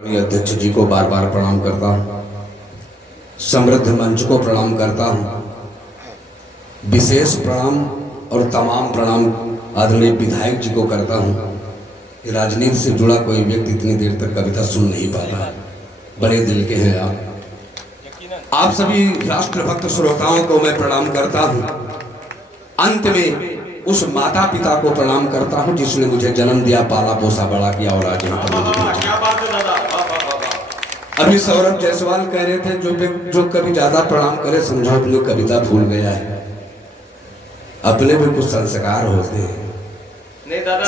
अध्यक्ष जी को बार बार प्रणाम करता हूँ। समृद्ध मंच को प्रणाम करता हूँ। विशेष प्रणाम और तमाम प्रणाम आदरणीय विधायक जी को करता हूँ। राजनीति से जुड़ा कोई व्यक्ति इतनी देर तक कविता सुन नहीं पाता। बड़े दिल के हैं आप सभी राष्ट्रभक्त श्रोताओं को मैं प्रणाम करता हूँ। अंत में उस माता पिता को प्रणाम करता हूँ जिसने मुझे जन्म दिया, पाला पोसा बड़ा किया और आज यहाँ पर मुझे भेजा। अभी सौरभ जायसवाल कह रहे थे जो कभी ज्यादा प्रणाम करे समझो अपनी कविता भूल गया है। अपने भी कुछ संस्कार होते हैं।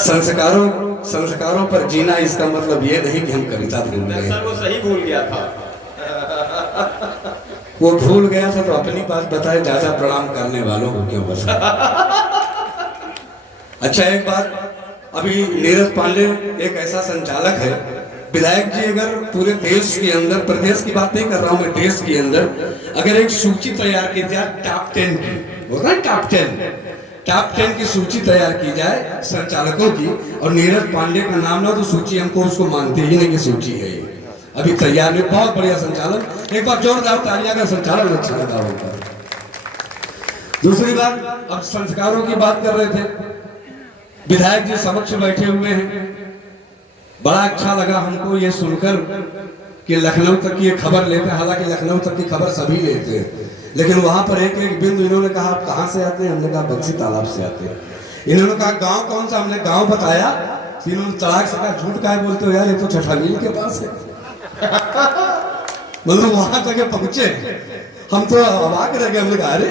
संस्कारों पर जीना इसका मतलब ये नहीं कि हम कविता भूल गए। वो सही भूल गया था। वो भूल गया था तो अपनी बात बताए, ज्यादा प्रणाम करने वालों को क्यों बस। अच्छा एक बात, अभी नीरज पांडे एक ऐसा संचालक है, विधायक जी अगर पूरे देश के अंदर, प्रदेश की बात नहीं कर रहा हूं मैं, देश के अंदर अगर एक सूची तैयार की जाए टॉप 10 की, होता है टॉप 10 की सूची तैयार की जाए संचालकों की और नीरज पांडे का नाम ना तो सूची हमको उसको मानते ही नहीं कि सूची है ये। अभी तैयार में बहुत बढ़िया संचालन, एक बार जोरदार तालियां का संचालन अच्छा लगा होगा। दूसरी बात, अब संस्कारों की बात कर रहे थे, विधायक जी समक्ष बैठे हुए हैं। बड़ा अच्छा लगा हमको ये सुनकर कि लखनऊ तक की ये खबर लेते हैं। हालांकि लखनऊ तक की खबर सभी लेते हैं, लेकिन वहां पर एक एक बिंदु इन्होंने कहा आप कहां से आते हैं, हमने कहा बंसी तालाब से आते हैं। इन्होंने कहा गांव कौन सा, हमने गांव बताया। इन्होंने तड़ाक से कहा झूठ काहे बोलते हो यार, ये तो छठा मील के पास है। मतलब वहां तक पहुंचे, हम तो अवाक रह गए। हमने कहा अरे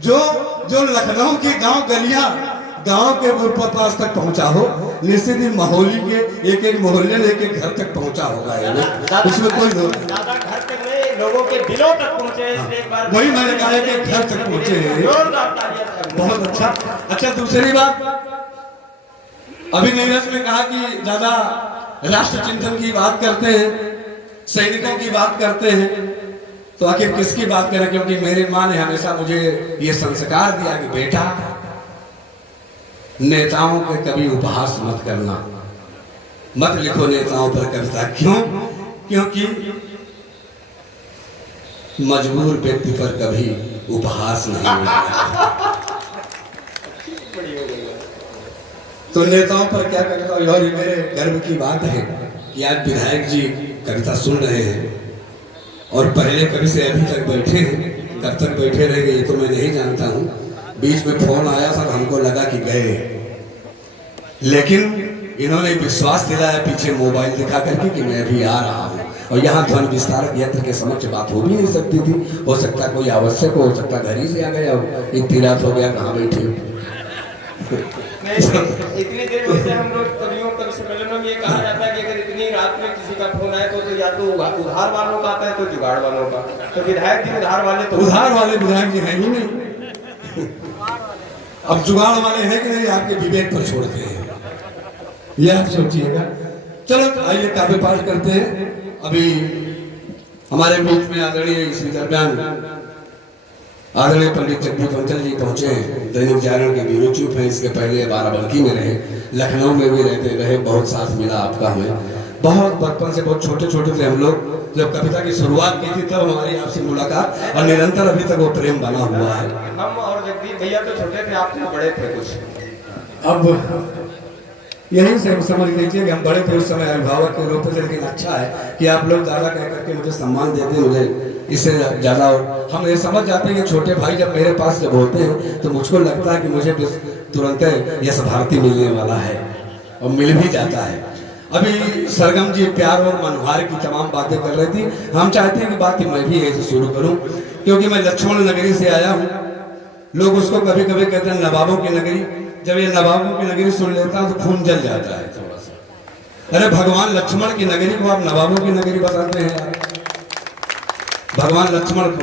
जो लखनऊ की गांव गलियां गांव के पास तक पहुंचा हो, निश्चित ही महोली के एक एक मोहल्ले एक एक घर तक पहुंचा होगा। इसमें कोई ज्यादा घर तक नहीं, लोगों के दिलों तक पहुंचे। एक बार वही मैंने कहा कि घर तक पहुंचे। बहुत अच्छा। अच्छा दूसरी बात, अभी नीरज ने कहा कि ज्यादा राष्ट्र चिंतन की बात करते हैं, सैनिकों की बात करते हैं, तो आखिर किसकी बात करें? क्योंकि मेरी माँ ने हमेशा मुझे ये संस्कार दिया कि बेटा नेताओं के कभी उपहास मत करना, मत लिखो नेताओं पर कविता। क्यों? क्योंकि मजबूर व्यक्ति पर कभी उपहास नहीं होता। तो नेताओं पर क्या कविता? और मेरे गर्व की बात है कि आज विधायक जी कविता सुन रहे हैं और पहले कभी से अभी तक बैठे हैं। कब तक बैठे रहेंगे ये तो मैं नहीं जानता हूँ। बीच में फोन आया था, हमको लगा कि गए, लेकिन इन्होंने विश्वास दिलाया पीछे मोबाइल दिखा करके कि मैं अभी आ रहा हूँ। और यहाँ ध्वनि विस्तारक यंत्र के समक्ष बात हो भी नहीं सकती थी। हो सकता कोई आवश्यक हो सकता घर ही से आ गया हो, इतनी रात हो गया कहाँ बैठे हो। इतनी देर से हम लोग कवि सम्मेलनों में ये कहा जाता है कि अगर इतनी रात में किसी का फोन आए तो या तो उधार वालों का आता है तो जुगाड़ वालों का। तो विधायक जी उधार वाले विधायक जी हैं ही नहीं। अब जुगाड़ वाले हैं कि नहीं, आपके विवेक पर छोड़ते हैं, ये आप सोचिएगा। चलो आइए काव्य पाठ करते हैं। अभी हमारे बीच में आदरणीय इसी दरमियान आदरणीय पंडित जगदीप बंसल जी पहुंचे हैं। दैनिक जागरण के ब्यूरो चीफ हैं। इसके पहले बाराबंकी में रहे, लखनऊ में भी रहते रहे। बहुत साथ मिला आपका हमें, बहुत बचपन से बहुत छोटे छोटे थे हम लोग। जब कविता की शुरुआत की थी तब हमारी आपसे मुलाकात, और निरंतर अभी तक वो प्रेम बना हुआ है। हम और जगदीप भैया तो छोटे थे, आप तो बड़े थे कुछ। अब यही से समझ लीजिए कि हम बड़े थे उस समय अभिभावक के रूप में, लेकिन अच्छा है कि आप लोग ज्यादा कह करके मुझे सम्मान देते हैं। मुझे इससे ज्यादा हम ये समझ जाते हैं कि छोटे भाई जब मेरे पास जब होते हैं तो मुझको लगता है कि मुझे तुरंत यश भारती मिलने वाला है, और मिल भी जाता है। अभी सरगम जी प्यार और मनोहार की तमाम बातें कर रही थी। हम चाहते हैं कि बात मैं भी ऐसे शुरू करूं, क्योंकि मैं लक्ष्मण नगरी से आया हूं। लोग उसको कभी कभी कहते हैं नवाबों की नगरी। जब ये नवाबों की नगरी सुन लेता है तो खून जल जाता है थोड़ा सा। अरे भगवान लक्ष्मण की नगरी को आप नवाबों की नगरी बताते हैं। भगवान लक्ष्मण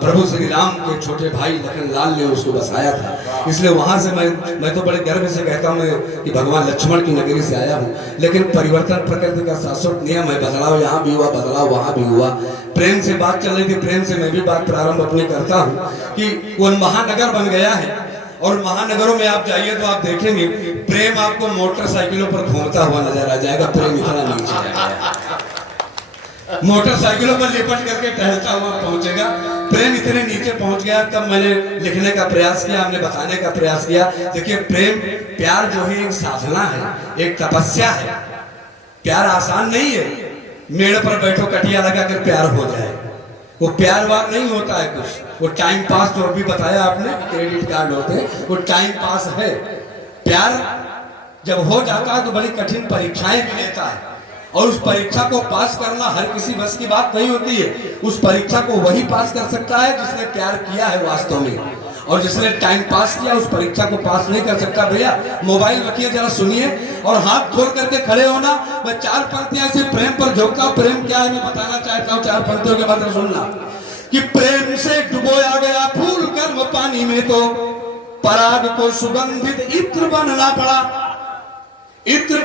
प्रभु श्री राम के छोटे भाई लखन लाल ने उसको बसाया था, इसलिए वहां से मैं तो बड़े गर्व से कहता हूँ कि भगवान लक्ष्मण की नगरी से आया हूँ। लेकिन परिवर्तन प्रकृति का शाश्वत नियम है, बदलाव यहाँ भी हुआ, बदलाव वहां भी हुआ। प्रेम से बात चल रही थी, प्रेम से मैं भी बात प्रारंभ अपनी करता हूँ कि वो महानगर बन गया है और महानगरों में आप जाइए तो आप देखेंगे प्रेम आपको मोटरसाइकिलों पर घूमता हुआ नजर आ जाएगा। प्रेम इतना नीचे आ गया। मोटरसाइकिलों पर लिपट करके टहलता हुआ पहुंचेगा। प्रेम इतने नीचे पहुंच गया, तब मैंने लिखने का प्रयास किया, हमने बताने का प्रयास किया। देखिए प्यार जो है एक साधना है, एक तपस्या है। प्यार आसान नहीं है, मेड़ पर बैठो कटिया लगा कर प्यार हो जाए, वो प्यार वार नहीं होता है कुछ। वो टाइम पास जो अभी बताया आपने, क्रेडिट कार्ड होते हैं, वो टाइम पास है। प्यार जब हो जाता है तो बड़ी कठिन परीक्षाएं भी लेता है, और उस परीक्षा को पास करना हर किसी बस की बात नहीं होती है। उस परीक्षा को वही पास कर सकता है जिसने प्यार किया है वास्तव में, और जिसने टाइम पास किया उस परीक्षा को पास नहीं कर सकता। भैया मोबाइल रखिए, जरा सुनिए और हाथ खोल करके खड़े होना। मैं 4 पंक्तियां ऐसे प्रेम पर झोंकता हूं। प्रेम क्या है मैं बताना चाहता हूँ, 4 पंक्तियों के बाद सुनना। कि प्रेम से डुबोया गया फूल कर्म पानी में, तो पराग को सुगंधित इत्र बनना पड़ा। इत्र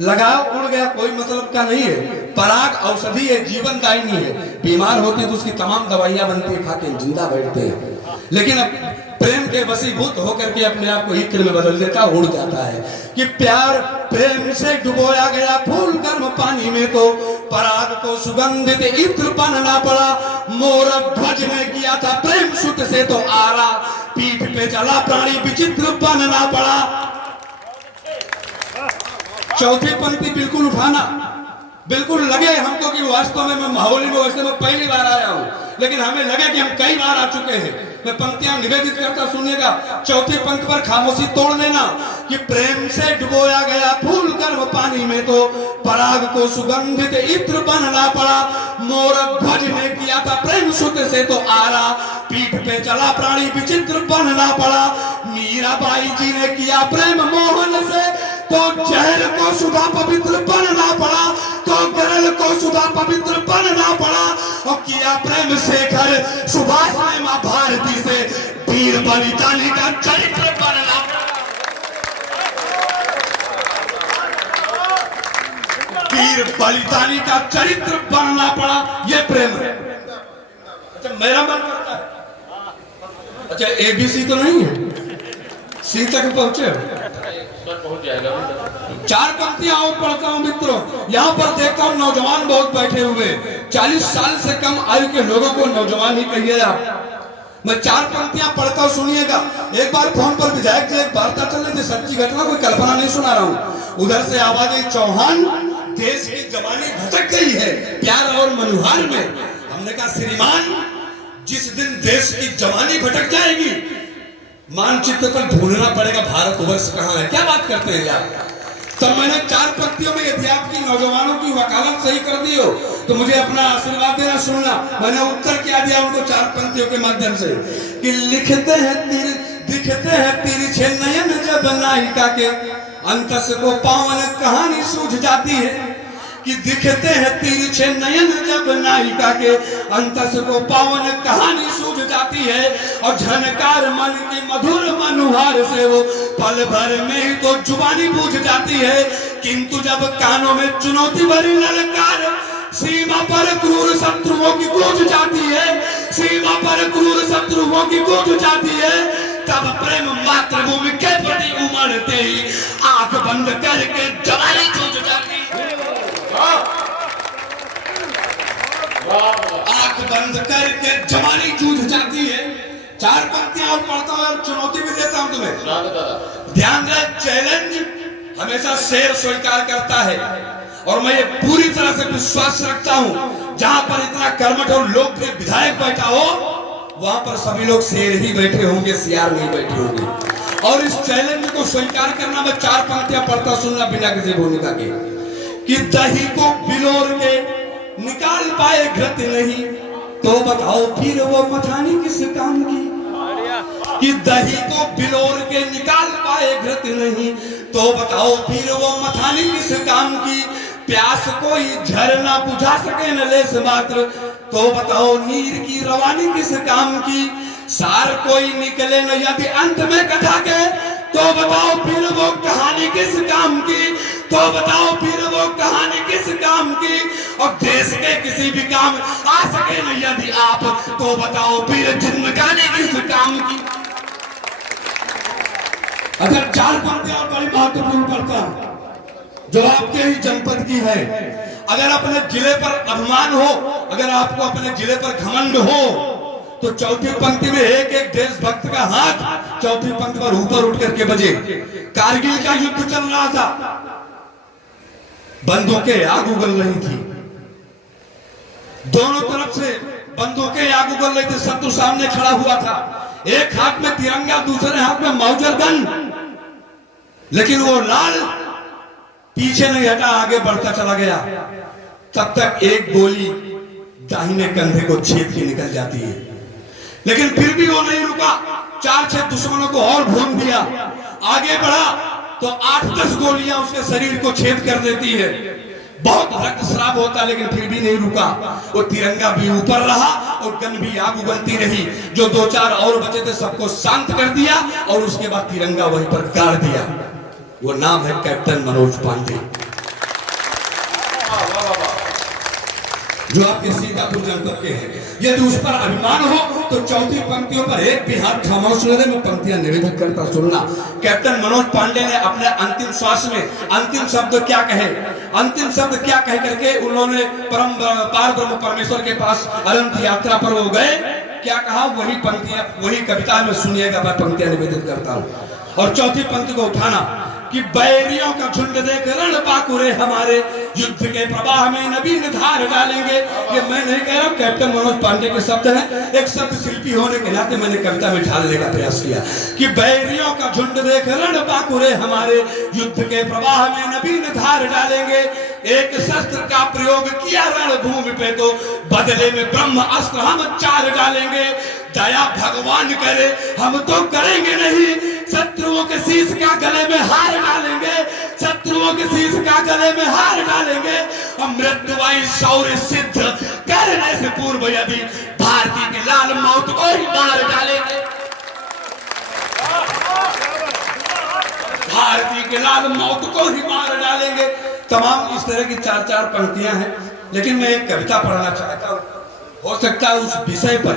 लगाओ उड़ गया, कोई मतलब का नहीं है। पराग औषधि है, जीवन दायिनी है। बीमार होते हैं तो उसकी तमाम दवाइयां बनती है, खाके जिंदा बैठते हैं। लेकिन अब प्रेम के वशीभूत होकर के अपने आप को इत्र में बदल देता, उड़ जाता है। कि प्यार प्रेम से डुबोया गया फूल कर्म पानी में, तो पराग को सुगंधित इत्र बनना पड़ा। मोर ध्वज ने किया था प्रेम सुत से तो आरा, पीठ पे चला प्राणी विचित्र बनना पड़ा। चौथी पंक्ति बिल्कुल उठाना, बिल्कुल लगे हमको कि वास्तव में मैं माहौली में वैसे मैं पहली बार आया हूं, लेकिन हमें लगे कि हम कई बार आ चुके हैं। मैं पंक्तियां निवेदित करता, सुनिएगा। चौथी पंक्ति पर खामोशी तोड़ लेना। कि प्रेम से डुबोया गया फूल गर्भ पानी में, तो पराग को सुगंधित इत्र बनना पड़ा। मोर ध्वज ने किया था प्रेम सुत से तो आरा, पीठ पे चला प्राणी विचित्र बनना पड़ा। मीराबाई जी ने किया प्रेम मोहन से, तो जहर को सुधा पवित्र बनना पड़ा, तो गरल को सुधा पवित्र बनना पड़ा। और किया प्रेम शेखर सुभाष ने मां भारती से, वीर बलिदानी का चरित्र बनना पड़ा। वीर बलिदानी का चरित्र बनना पड़ा, ये प्रेम है। अच्छा मेरा मन करता है, अच्छा ABC तो नहीं है, सी तक पहुंचे पहुंच जाएगा। 4 पंक्तियां और पढ़ता हूं मित्रों। यहाँ पर देखता हूं नौजवान बहुत बैठे हुए, 40 साल से कम आयु के लोगों को नौजवान ही कहिए आप। मैं 4 पंक्तियां पढ़ता हूं, सुनिएगा। एक बार फोन पर विधायक जी एक वार्ता चल रही थी, सच्ची घटना, कोई कल्पना नहीं सुना रहा हूं। उधर से आवाज आई, चौहान देश की जवानी भटक गई है प्यार और मनुहार में। हमने कहा श्रीमान, जिस दिन देश की जवानी भटक जाएगी मानचित्र पर ढूंढना पड़ेगा भारतवर्ष कहाँ है। क्या बात करते हैं आप? तब मैंने 4 पंक्तियों में यदि आपकी नौजवानों की वकालत सही कर दी हो तो मुझे अपना आशीर्वाद देना, सुनना। मैंने उत्तर क्या दिया उनको 4 पंक्तियों के माध्यम से। कि लिखते हैं दिखते हैं तिरछे नयन जब नायिका के, अंतस को पावन कहानी सूझ जाती है। कि दिखते हैं तिरछे नयन जब नायिका के, अंतस को पावन कहानी सूझ जाती है। और झनकार मन की मधुर मनुहार से वो पल भर में ही तो जुबानी बूझ जाती है। किंतु जब कानों में चुनौती भरी ललकार, सीमा पर क्रूर शत्रुओं की गूंज जाती है, सीमा पर क्रूर शत्रुओं की गूंज जाती है। तब प्रेम मातृभूमि के प्रति उमड़ते ही आंख बंद करके जवानी जूझ जाती है। आंख बंद करके जवानी जूझ जाती है। 4 पंक्तियां और पढ़ता हूं और चुनौती भी देता हूं तुम्हें। ध्यान रहे, चैलेंज हमेशा शेर स्वीकार करता है, और मैं ये पूरी तरह से विश्वास रखता हूं जहां पर इतना कर्मठ और लोकप्रिय विधायक बैठा हो वहां पर सभी लोग शेर ही बैठे होंगे, सियार नहीं बैठे होंगे। और इस चैलेंज को स्वीकार करना, मैं 4 पंक्तियां पढ़ता, सुनना बिना किसी भूमिका के। कि दही को बिलोर के निकाल पाए घृत नहीं, तो बताओ फिर वो मथानी किस काम की। कि दही को बिलोर के निकाल पाए घृत नहीं, तो बताओ फिर वो मथानी किस काम की। प्यास कोई झरना बुझा सके न लेस मात्र, तो बताओ नीर की रवानी किस काम की। सार कोई निकले न यदि अंत में कथा के, तो बताओ फिर वो कहानी किस काम की। तो बताओ फिर वो कहानी किस काम की। और देश के किसी भी काम आ सके न यदि आप, तो बताओ फिर जिंदगानी किस काम की। अगर 4 पंक्तियां और बड़ी महत्वपूर्ण पढ़ता हूं, जो आपके ही जनपद की है। अगर अपने जिले पर अभिमान हो, अगर आपको अपने जिले पर घमंड हो, तो चौथी पंक्ति में एक एक देशभक्त का हाथ चौथी पंक्ति पर ऊपर उठ करके बजे। कारगिल का युद्ध चल रहा था, बंदूकें आग उगल रही थी, दोनों तरफ से बंदूकें आग उगल रही थी, शत्रु सामने खड़ा हुआ था, एक हाथ में तिरंगा, दूसरे हाथ में माउजर गन, लेकिन वो लाल पीछे नहीं हटा, आगे बढ़ता चला गया। तब तक एक गोली दाहिने कंधे को छेद के निकल जाती है, लेकिन फिर भी वो नहीं रुका, 4-6 दुश्मनों को और भून दिया, आगे बढ़ा तो 8-10 गोलियां उसके शरीर को छेद कर देती है, बहुत रक्तस्राव होता, लेकिन फिर भी नहीं रुका। वो तिरंगा भी ऊपर रहा और गन भी आग उगलती रही। जो 2-4 और बचे थे सबको शांत कर दिया और उसके बाद तिरंगा वहीं पर गाड़ दिया। वो नाम है कैप्टन मनोज पांडे, जो आपके सीतापुर जनपद के हैं। यदि उस पर अभिमान हो तो चौथी पंक्तियों पर एक भी हाथ खामोश रहने में पंक्तियां निवेदन करता सुनना। कैप्टन मनोज पांडे ने अपने अंतिम श्वास में अंतिम शब्द क्या कहे, अंतिम शब्द क्या कह करके उन्होंने परम पार ब्रह्म परमेश्वर के पास अनंत यात्रा पर वो गए, क्या कहा, वही पंक्तियां, वही कविता में सुनिएगा, मैं पंक्तियां निवेदित करता हूँ। और चौथी पंक्ति को उठाना कि बैरियों का झुंड देख रण पाकुरे हमारे, युद्ध के प्रवाह में नवीन धार डालेंगे। ये मैं नहीं कह रहा हूं, कैप्टन मनोज पांडे के शब्द हैं। एक शब्द शिल्पी होने के नाते मैंने कविता में ढालने का प्रयास किया कि बैरियों का झुंड देख रण पाकुरे हमारे, युद्ध के प्रवाह में नवीन धार डालेंगे। एक शस्त्र का प्रयोग किया रणभूमि पे तो बदले में ब्रह्म अस्त्र हम 4 डालेंगे। दया भगवान करे हम तो करेंगे नहीं, शत्रुओं के शीश का गले में हार डालेंगे, शत्रुओं के शीश का गले में हार डालेंगे। हम मृत्युवाई शौर्य सिद्ध करने से पूर्व यदि भारती की लाल मौत को ही मार डालेंगे, भारती की लाल मौत को ही मार डालेंगे। तमाम इस तरह की 4-4 पंक्तियां हैं, लेकिन मैं एक कविता पढ़ना चाहता हूँ। हो सकता है उस विषय पर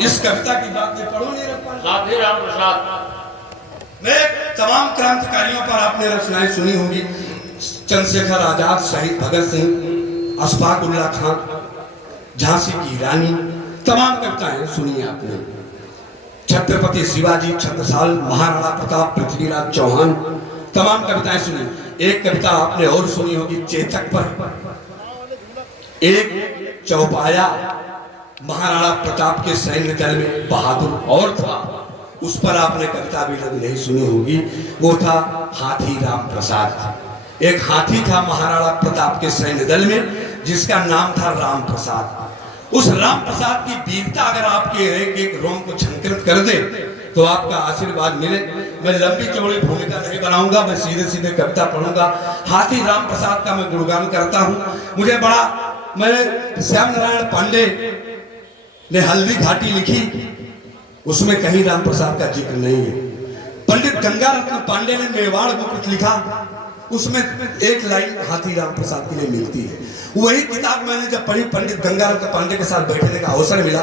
इस कविता की बात में पढ़ो नहीं रख। मैं तमाम क्रांतिकारियों पर आपने रचनाएं सुनी होंगी, चंद्रशेखर आजाद, शहीद भगत सिंह, अशफाक उल्लाह खान, झांसी की रानी, तमाम कविताएं सुनी आपने। छत्रपति शिवाजी, छत्रसाल, महाराणा प्रताप, पृथ्वीराज चौहान, तमाम कविताएं सुनी। एक कविता आपने और सुनी होगी चेतक पर, एक चौपाया महाराणा प्रताप के सैन्य दल में बहादुर और था, उस पर आपने कविता भी नहीं सुनी होगी, वो था हाथी राम प्रसाद। एक हाथी था महाराणा प्रताप के सैन्य दल में जिसका नाम था राम प्रसाद। उस राम प्रसाद की वीरता अगर आपके एक एक रोम को झंकृत कर दे तो आपका आशीर्वाद मिले। मैं लंबी चौड़ी भूमिका नहीं बनाऊंगा, मैं सीधे सीधे कविता पढ़ूंगा। हाथी राम प्रसाद का मैं गुणगान करता हूँ। मुझे बड़ा, मैंने श्याम नारायण पांडे ने हल्दी घाटी लिखी, उसमें कहीं राम प्रसाद का जिक्र नहीं है। पंडित गंगा रत्न पांडे ने मेवाड़ मुकुट लिखा, उसमें एक लाइन हाथी राम प्रसाद के लिए मिलती है। वही किताब मैंने जब पढ़ी, पंडित गंगा रत्न पांडे के साथ बैठने का अवसर मिला।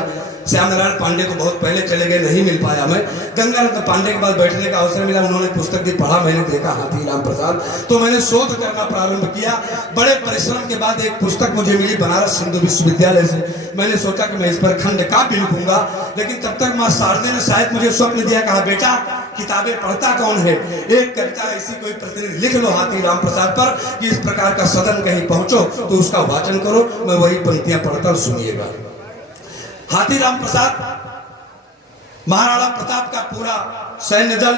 श्याम नारायण पांडे तो बहुत पहले चले गए, नहीं मिल पाया मैं। गंगा रत्न पांडे के पास बैठने का अवसर मिला, उन्होंने पुस्तक भी पढ़ा, मैंने देखा हाथी राम प्रसाद, तो मैंने शोध करना प्रारंभ किया। बड़े परिश्रम के बाद एक पुस्तक मुझे मिली बनारस हिंदू विश्वविद्यालय से। मैंने सोचा कि मैं इस पर खंड काव्य लिखूंगा, लेकिन तब तक मां शारदे ने शायद मुझे स्वप्न दिया, कहा बेटा किताबें पढ़ता कौन है, एक कविता ऐसी कोई प्रतिनिधि लिख लो हाथी राम प्रसाद पर कि इस प्रकार का सदन कहीं पहुंचो तो उसका वाचन करो। मैं वही पंक्तियां पढ़ता हूं, सुनिएगा। हाथी राम प्रसाद, महाराणा प्रताप का पूरा सैन्य दल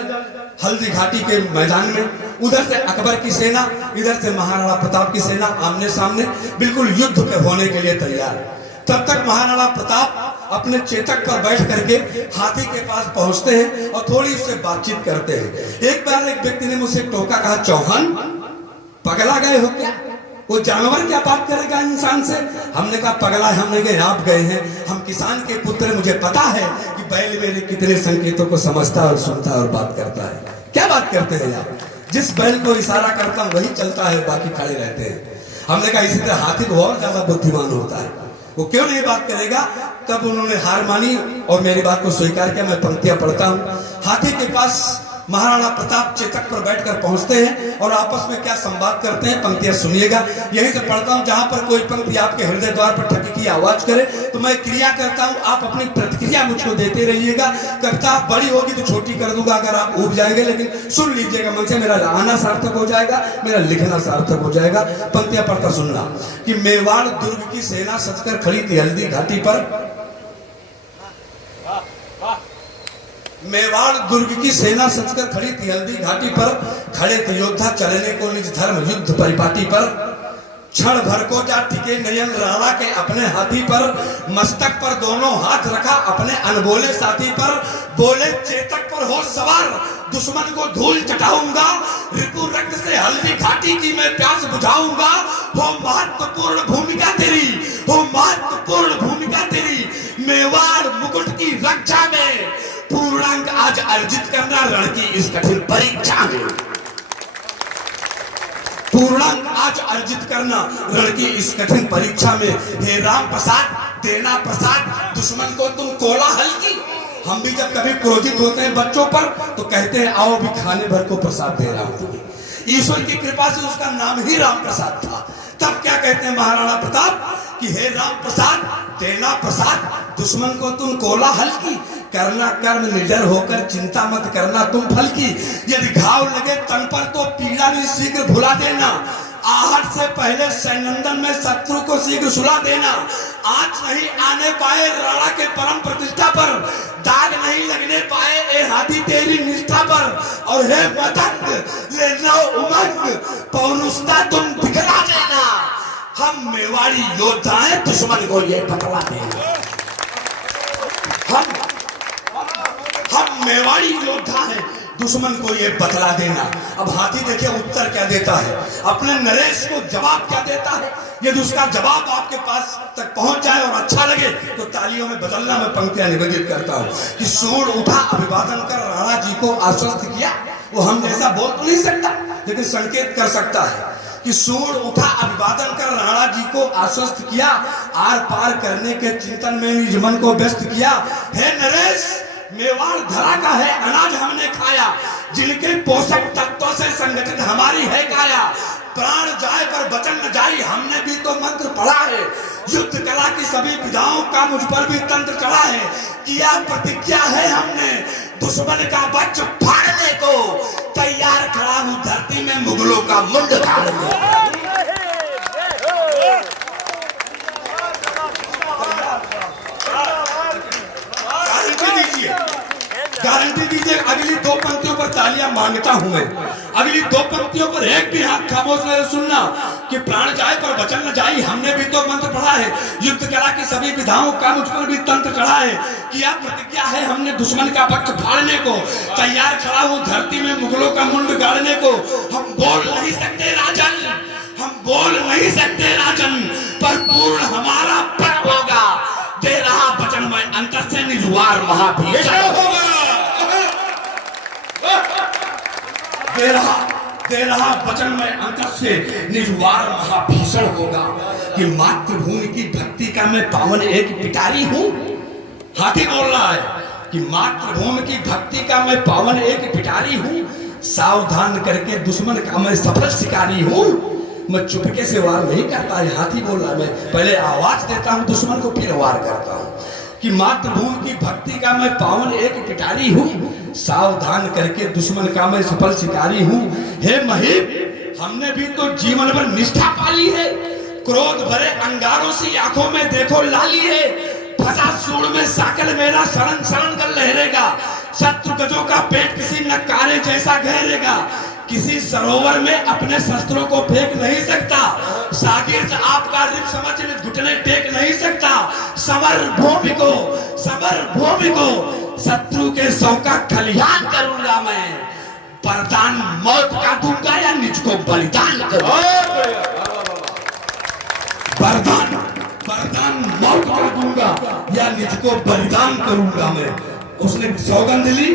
हल्दी घाटी के मैदान में, उधर से अकबर की सेना, इधर से महाराणा प्रताप की सेना, आमने सामने बिल्कुल युद्ध के होने के लिए तैयार। तब तक महाराणा प्रताप अपने चेतक पर बैठ करके हाथी के पास पहुंचते हैं और थोड़ी उससे बातचीत करते हैं। एक बार एक व्यक्ति ने मुझसे टोका, कहा चौहान पगला गए हो क्या, वो जानवर क्या बात करेगा इंसान से। हमने कहा पगला हम नहीं गए, आप गए हैं, हम किसान के पुत्र, मुझे पता है कि बैल मेरे कितने संकेतों को समझता और सुनता और बात करता है। क्या बात करते हैं आप, जिस बैल को इशारा करता हूं वही चलता है, बाकी खड़े रहते हैं। हमने कहा इसी तरह हाथी तो और ज्यादा बुद्धिमान होता है, वो क्यों नहीं बात करेगा। तब उन्होंने हार मानी और मेरी बात को स्वीकार किया। मैं पंक्तियां पढ़ता हूं। हाथी के पास महाराणा प्रताप चेतक पर बैठकर पहुंचते हैं और आपस में क्या संवाद करते हैं, पंक्तियां सुनिएगा। यहीं से पढ़ता हूं, जहां पर कोई पंक्ति आपके हृदय द्वार पर ठकी की आवाज करे तो मैं क्रिया करता हूं, आप अपनी प्रतिक्रिया मुझको देते रहिएगा। कविता बड़ी होगी तो छोटी कर दूंगा अगर आप ऊब जाएंगे, लेकिन सुन लीजिएगा मन से, मेरा आना सार्थक हो जाएगा, मेरा लिखना सार्थक हो जाएगा। पंक्तियां पढ़ता सुनना कि मेवाड़ दुर्ग की सेना सजकर खड़ी थी हल्दी घाटी पर। मेवाड़ दुर्ग की सेना सजकर खड़ी थी हल्दी घाटी पर, खड़े थे योद्धा चलने को निज धर्म युद्ध परिपाटी पर। क्षण भर को जा टिके नयन राणा के अपने हाथी पर, मस्तक पर दोनों हाथ रखा अपने अनबोले साथी पर। बोले चेतक पर हो सवार दुश्मन को धूल चटाऊंगा, रिपु रक्त से हल्दी घाटी की मैं प्यास बुझाऊंगा। हो महत्वपूर्ण भूमिका तेरी, हो महत्वपूर्ण भूमिका तेरी, मेवाड़ मुकुट की रक्षा में पूर्णांक आज अर्जित करना रण की इस कठिन परीक्षा में। पूर्णांक आज अर्जित करना रण की इस कठिन परीक्षा में। हे राम प्रसाद देना प्रसाद दुश्मन को तुम कोलाहल की। हम भी जब कभी क्रोधित होते हैं बच्चों पर तो कहते हैं आओ भी खाने भर को प्रसाद दे रहा हूं। ईश्वर की कृपा से उसका नाम ही राम प्रसाद था। तब क्या कहते हैं महाराणा प्रताप कि हे राम प्रसाद देना प्रसाद दुश्मन को तुम कोलाहल की। करना कर्म निडर होकर चिंता मत करना तुम फल की। यदि घाव लगे तन पर तो पीड़ा भी शीघ्र भुला देना। आहट से पहले सैनंदन में शत्रु को शीघ्र सुला देना। आज नहीं आने पाए राणा के परम प्रतिष्ठा पर, दाग नहीं लगने पाए ए हाथी तेरी निष्ठा पर। और हे मतंग लेना उमंग पौरुषता तुम दिखला देना। हम मेवाड़ी योद्धा हैं दुश्मन को ये बतला देना। हम मेवाड़ी योद्धा हैं दुश्मन को ये बतला देना। अब हाथी देखिए उत्तर क्या देता है, अपने नरेश को जवाब क्या देता है। यदि उसका जवाब आपके पास तक पहुंच जाए और अच्छा लगे तो तालियों में बदलना मैं पंक्तियां निवेदित करता हूं कि सूर उठा अभिवादन कर राणा जी को आश्वस्त किया। वो हम जैसा बोल तो नहीं सकता लेकिन संकेत कर सकता है कि सूर उठा अभिवादन कर राणा जी को आश्वस्त किया। आर पार करने के चिंतन में निज मन को व्यस्त किया। हे नरेश मेवाड़ धरा का है अनाज हमने खाया, जिनके पोषक तत्वों से संगठित हमारी है काया। प्राण जाए पर वचन न जाई हमने भी तो मंत्र पढ़ा है। युद्ध कला की सभी विधाओं का मुझ पर भी तंत्र चढ़ा है। किया प्रतिज्ञा है हमने दुश्मन का वक्ष फाड़ने को, तैयार खड़ा हूं धरती में मुगलों का मुंड फाड़ने। गारंटी दीजिए अगली दो पंक्तियों पर तालियां मांगता हूं मैं। अगली दो पंक्तियों पर एक भी हाथ खामोश रहे सुनना कि प्राण जाए पर वचन न जाई हमने भी तो मंत्र पढ़ा है। युद्ध कला की सभी विधाओं का मुझ पर भी तंत्र चढ़ा है। किया प्रतिज्ञा है हमने दुश्मन का वक्त फाड़ने को, तैयार खड़ा हूं धरती में मुगलों का मुंड गाड़ने को। हम बोल नहीं सकते राजन, हम बोल नहीं सकते राजन, पर पूर्ण हमारा पर्व होगा। दे रहा वचन मैं अंतर से निजुआर महाभीषण होगा। दे रहा वचन में अंतर से निजुआर महाभीषण होगा कि मातृभूमि की भक्ति का मैं पावन एक पिटारी हूं। हाथी बोल रहा है कि मातृभूमि की भक्ति का मैं पावन एक पिटारी हूं। सावधान करके दुश्मन का मैं सफल शिकारी हूं। मैं चुपके से वार नहीं करता है। हाथी बोल रहा है मैं पहले आवाज देता हूं दुश्मन को फिर वार करता हूं कि मातृभूमि की भक्ति का मैं पावन एक पिटारी हूं। सावधान करके दुश्मन का मैं सफल शिकारी हूं। हे महीप हमने भी तो जीवन भर निष्ठा पाली है। क्रोध भरे अंगारों से आंखों में देखो लाली है। फंसा सूड़ में साकल मेरा शरण शरण कर लहरेगा। शत्रु गजों का पेट किसी नकारे जैसा गहरेगा। किसी सरोवर में अपने शस्त्रों को फेंक नहीं सकता। शागिर्द आपका रिप समझ घुटने टेक नहीं सकता। समर भूमि को शत्रु के सौ का खलिहान करूंगा मैं। वरदान मौत का दूंगा या निज को बलिदान करूंगा। वरदान मौत का दूंगा या निज को बलिदान करूंगा मैं। उसने सौगंध ली।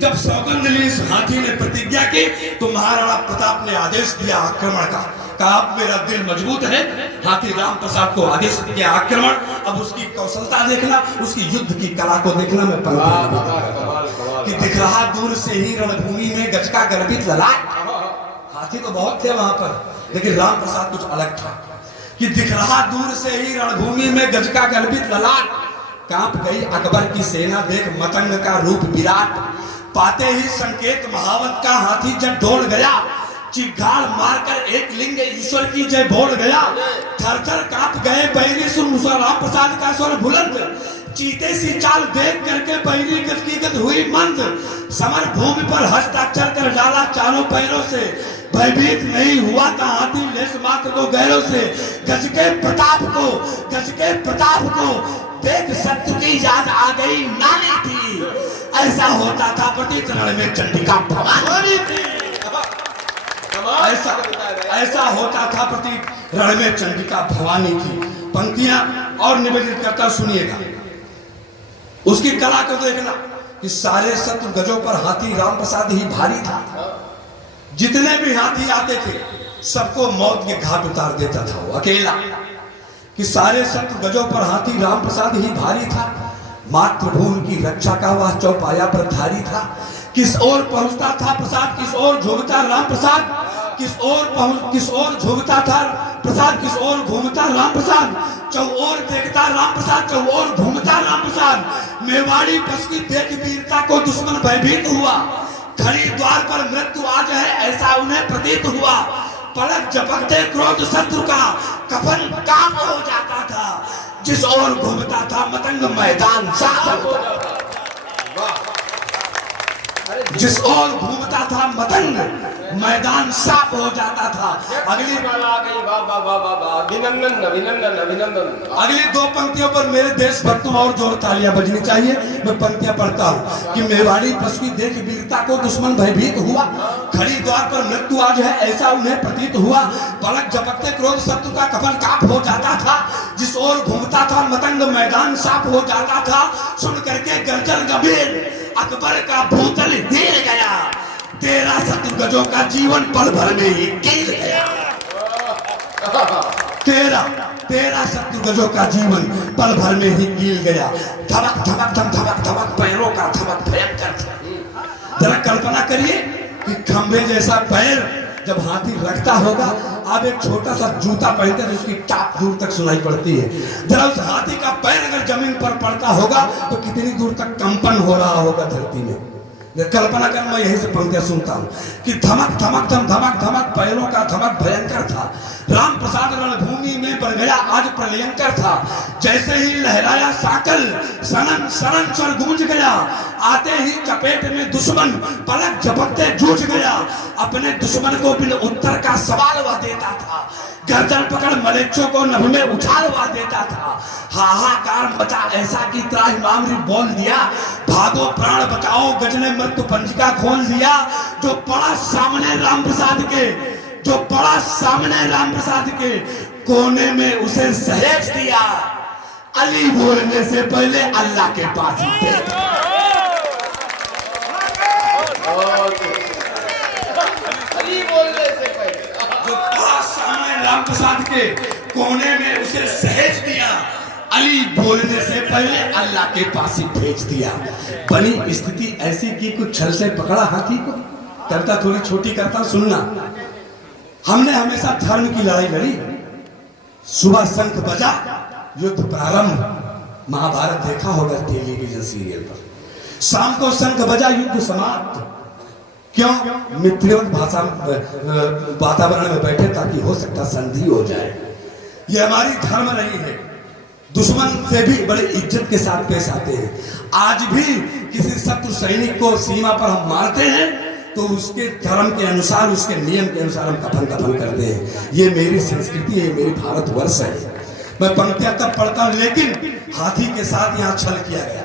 जब सौगंध ली इस हाथी ने प्रतिज्ञा की तो महाराणा प्रताप ने आदेश दिया आक्रमण का काप मेरा दिल मजबूत है। हाथी राम प्रसाद को आदेश दिया आक्रमण। अब उसकी कौशलता देखना, उसकी युद्ध की कला को देखना। मैं कि दिख रहा दूर से ही रणभूमि में गज का गर्भित ललाट। हाथी तो बहुत थे वहां पर, लेकिन राम प्रसाद कुछ अलग था कि दिख रहा दूर से ही रणभूमि में गज का गर्भित ललाट। कांप गई अकबर की सेना देख मतंग का रूप विराट। पाते ही संकेत महावत का हाथी जब दौड़ गया। चिघाड़ मारकर एक लिंग ईश्वर की जय बोल गया। थर थर कांप गए बैरी सुन राम प्रसाद का स्वर बुलंद। चीते सी चाल देख करके बैरी गज की गज हुई मंद। समर भूमि पर हस्ताक्षर कर डाला चारों पैरों से। भयभीत नहीं हुआ था हाथी लेस मात्र को गैरों से। गज के प्रताप को देख शत्रु की याद आ गई नानी थी। ऐसा होता था प्रतीत रण में चंडिका भवानी थी। ऐसा होता था प्रतीत रण में चंडिका भवानी की। पंक्तियां और निवेदित करता सुनिएगा, उसकी कला को देखना कि सारे शत्रु गजों पर हाथी राम प्रसाद ही भारी था। जितने भी हाथी आते थे सबको मौत के घाट उतार देता था वो अकेला। कि सारे शत्रु गजों पर हाथी राम प्रसाद ही भारी था। मातृभूमि की रक्षा का वह चौपाया पर धारी था। किस ओर पहुंचता था प्रसाद, किस ओर झुकता राम प्रसाद। किस ओर झुकता था प्रसाद, किस ओर घूमता राम प्रसाद। चौओर देखता राम प्रसाद, चौओर घूमता राम प्रसाद। मेवाड़ी बस की देख वीरता को दुश्मन भयभीत हुआ। खड़ी द्वार पर मृत्यु आज है ऐसा उन्हें प्रतीत हुआ। पलक झपकते क्रोध शत्रु का कफन काम हो जाता था। जिस ओर घूमता था मतंग मैदान साफ होता था। जिस ओर घूमता था मतंग मैदान साफ हो जाता था। अगली अगली दो पंक्तियों पर मेरे देशभक्तों और जोर तालियां बजनी चाहिए। मैं पंक्तियां पढ़ता हूँ कि मेवाड़ी पश की देख वीरता को दुश्मन भयभीत हुआ। खड़ी द्वार पर मृत्यु आज है ऐसा उन्हें प्रतीत हुआ। पलक झपकते क्रोध शत्रु का कफन काप हो जाता था। जिस ओर घूमता था मतंग मैदान साफ हो जाता था। सुन करके गर्जन गंभीर अकबर का भूतल हिल गया। 13 शत्रु गजों का जीवन पल भर में ही गिर गया। 13 शत्रु गजों का जीवन पल भर में ही गिर गया। धमक धमक धम धमक धमक पैरों का धमक भयंकर था। जरा कल्पना करिए कि खंभे जैसा पैर जब हाथी रखता होगा। आप एक छोटा सा जूता पहनते हैं उसकी टाप दूर तक सुनाई पड़ती है। जरा उस हाथी का पैर अगर जमीन पर पड़ता होगा तो कितनी दूर तक कंपन हो रहा होगा धरती में। कल्पना कर, मैं यहीं से पंक्तियां सुनता हूं कि धमक धमक धम धमक धमक पैरों का धमक भयंकर था। राम प्रसाद रणभूमि में बढ़ गया आज प्रलयंकर था। जैसे ही लहराया साकल सनन सनन स्वर गूंज गया। आते ही चपेट में दुश्मन पलक झपकते जूझ गया। अपने दुश्मन को बिन उत्तर का सवाल वह देता था। गर्दन पकड़ मलेच्छों को नभ में उछालवा देता था। हाहाकार मचा ऐसा कि त्राहिमाम बोल दिया। भागो प्राण बचाओ गज ने मृत्यु पंजिका खोल दिया। जो पड़ा सामने राम प्रसाद के कोने में उसे सहेज दिया। अली बोलने से पहले अल्लाह के पास ही थे। अली बोलने से पहले जो पड़ा सामने राम प्रसाद के कोने में उसे सहेज दिया। अली बोलने से पहले अल्लाह के पास ही भेज दिया। बनी स्थिति ऐसी की कुछ छल से पकड़ा हाथी को। कविता थोड़ी छोटी करता सुनना। हमने हमेशा धर्म की लड़ाई लड़ी। सुबह शंख बजा युद्ध प्रारंभ। महाभारत देखा होगा टेलीविजन सीरियल पर। शाम को शंख बजा युद्ध समाप्त। क्यों? मित्रवत भाषा वातावरण में बैठे ताकि हो सकता संधि हो जाए। ये हमारी धर्म रही है। दुश्मन से भी बड़े इज्जत के साथ पेश आते हैं। आज भी किसी शत्रु सैनिक को सीमा पर हम मारते हैं तो उसके धर्म के अनुसार, उसके नियम के अनुसार हम कफन करते हैं। ये मेरी संस्कृति है, मेरी भारतवर्ष है। मैं पंक्तियां तब पढ़ता हूं, लेकिन हाथी के साथ यहाँ छल किया गया।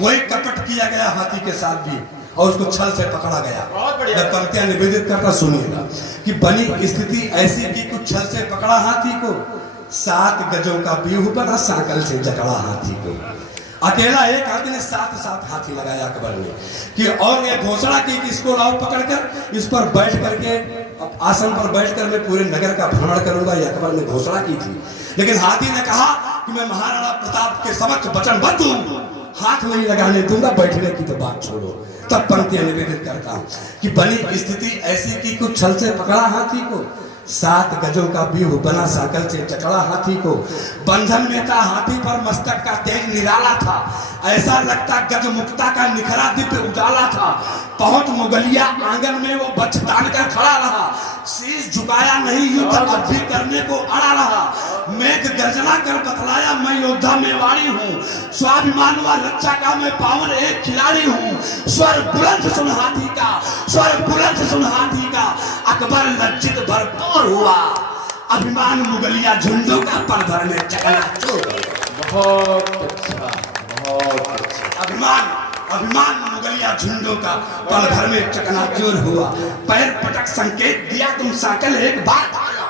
वही कपट किया गया हाथी के साथ भी और उसको छल से पकड़ा गया। मैं पंक्तियां निवेदित करता सुनिएगा कि बनी स्थिति ऐसी की कुछ छल से पकड़ा हाथी को। 7 गजों का व्यूह बना साकल से जकड़ा हाथी को। अकेला एक हाथी ने 7 हाथी लगाया अकबर ने कि और ये घोषणा की कि इसको लाओ पकड़कर, इस पर बैठ करके आसन पर बैठकर मैं पूरे नगर का भ्रमण करूंगा, ये अकबर ने घोषणा की थी। लेकिन हाथी ने कहा कि मैं महाराणा प्रताप के समक्ष वचनबद्ध हूं, हाथ नहीं लगाने दूंगा, बैठने की तो बात छोड़ो। तब पंक्तियां निवेदित करता हूं कि बनी स्थिति ऐसी कि कुछ छल से पकड़ा हाथी को, 7 गजों का व्यूह बना साकल से जकड़ा हाथी को, बंधन में था हाथी पर मस्तक का तेज निराला था, ऐसा लगता गज मुक्ता का निखरा दिव्य उजाला था। पहुंच मुगलिया आंगन में वो बच्च तान कर खड़ा रहा, शीश झुकाया नहीं युद्ध अब भी करने को अड़ा रहा। मेघ गर्जना कर बतलाया मैं योद्धा मेवाड़ी हूँ, स्वाभिमान व रक्षा का मैं पावन एक खिलाड़ी हूँ। स्वर बुलंद सुन हाथी का, स्वर बुलंद सुन हाथी का, अकबर लज्जित भरपूर हुआ, अभिमान मुगलिया झुंडों का पल भर में चकनाचूर। बहुत अच्छा, बहुत अच्छा। अभिमान मुगलिया झुंडों का पल भर में चकनाचूर हुआ। पैर पटक संकेत दिया तुम साकल एक बात आया,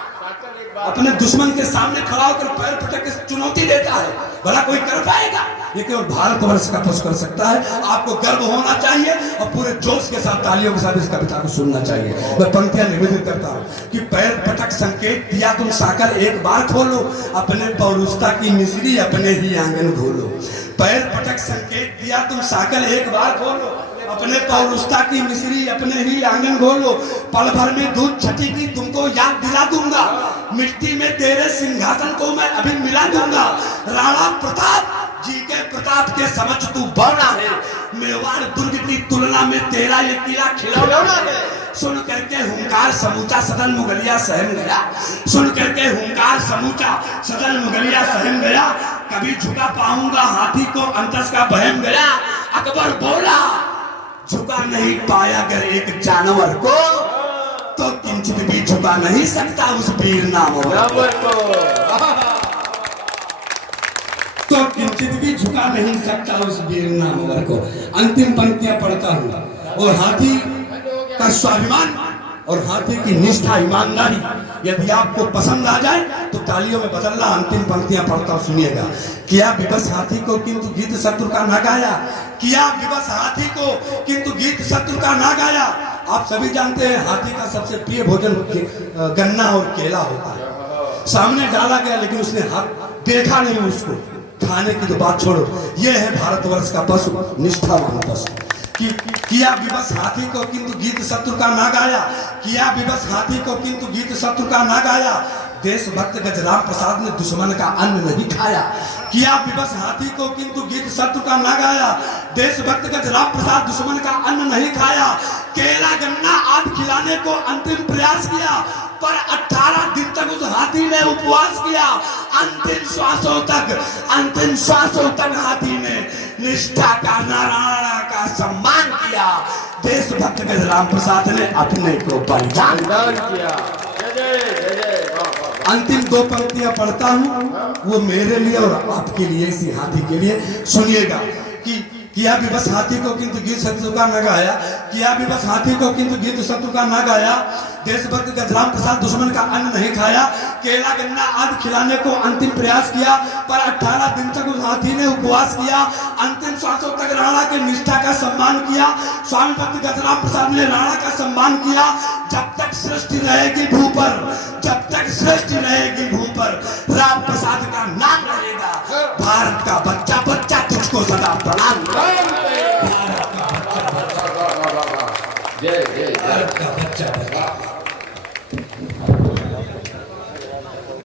अपने दुश्मन के सामने खड़ा होकर पैर पटक के चुनौती देता है, भला कोई कर पाएगा? ये केवल भारतवर्ष का पशु कर सकता है। आपको गर्व होना चाहिए और पूरे जोश के साथ तालियों के साथ इस कविता को सुनना चाहिए। मैं पंक्तियां निवेदित करता हूँ कि पैर पटक संकेत दिया तुम साकर एक बार खोलो, अपने पौरुषता की मिश्री अपने ही आंगन घोलो। पैर पटक संकेत दिया तुम साकर एक बार खोलो, अपने पौरुषता की मिश्री अपने ही आंगन घोलो। पल भर में दूध छठी की तुमको याद दिला दूंगा, मिट्टी में तेरे सिंहासन को मैं अभी मिला दूंगा। राणा प्रताप जी के प्रताप के समझ तू बौना है, मेवाड़ दुर्ग की तुलना में तेरा ये किला खिलौना है। सुन करके हुंकार समूचा सदन मुगलिया सहम गया, सुन करके हुंकार समूचा सदन मुगलिया सहम गया। कभी झुका पाऊंगा हाथी को अंतस का बहम गया। अकबर बोला झुका नहीं पाया अगर एक जानवर को, तो किंचित भी झुका नहीं सकता उस वीर नामवर को, तो किंचित भी झुका नहीं सकता उस वीर नामवर को। अंतिम पंक्तियां पढ़ता हूं। और हाथी का स्वाभिमान और हाथी की निष्ठा ईमानदारी यदि आपको पसंद आ जाए तो तालियों में बदलना। अंतिम पंक्तियां पढ़ता हूं, सुनिएगा। किया विवश हाथी को किंतु गीत शत्रु का ना गाया, किया विवश हाथी को किंतु गीत शत्रु का ना गाया। आप सभी जानते हैं हाथी का सबसे प्रिय भोजन गन्ना और केला होता है। सामने डाला गया लेकिन उसने हाथ देखा नहीं, उसको खाने की तो बात छोड़ो। यह है भारतवर्ष का पशु, निष्ठावान पशु। किया विवश हाथी को किंतु गीत शत्रु का ना गाया, किया विवश हाथी को किंतु गीत शत्रु का ना गाया। देशभक्त गजराम प्रसाद ने दुश्मन का अन्न नहीं खाया, किया विवश हाथी को किंतु गीत शत्रु का ना गाया। देशभक्त गजराम प्रसाद दुश्मन का अन्न नहीं खाया। केला गन्ना आदि खिलाने को अंतिम प्रयास किया, पर 18 दिन तक उस हाथी ने उपवास किया। अंतिम श्वासों तक हाथी ने निष्ठा का नारायण का सम्मान किया। देशभक्त गजराम प्रसाद ने अपने को बलिदान किया। अंतिम 2 पंक्तियां पढ़ता हूं, वो मेरे लिए और आपके लिए, इसी हाथी के लिए। सुनिएगा कि किया विवश हाथी को किंतु गीत शत्रु का न गाया, किया विवश हाथी को किंतु गीत शत्रु का न गाया। देशभक्त गजराम प्रसाद दुश्मन का अन्न नहीं खाया। केला गन्ना आदि खिलाने को अंतिम प्रयास किया, पर 18 दिन तक उस हाथी ने उपवास किया। अंतिम श्वासों तक राणा के निष्ठा का सम्मान किया। स्वामी भक्त गजराम प्रसाद ने राणा का सम्मान किया। जब तक सृष्टि रहेगी भू पर, जब तक सृष्टि रहेगी भू पर, राम प्रसाद का नाम रहेगा। भारत का बच्चा बच्चा तुझको सदा प्रणाम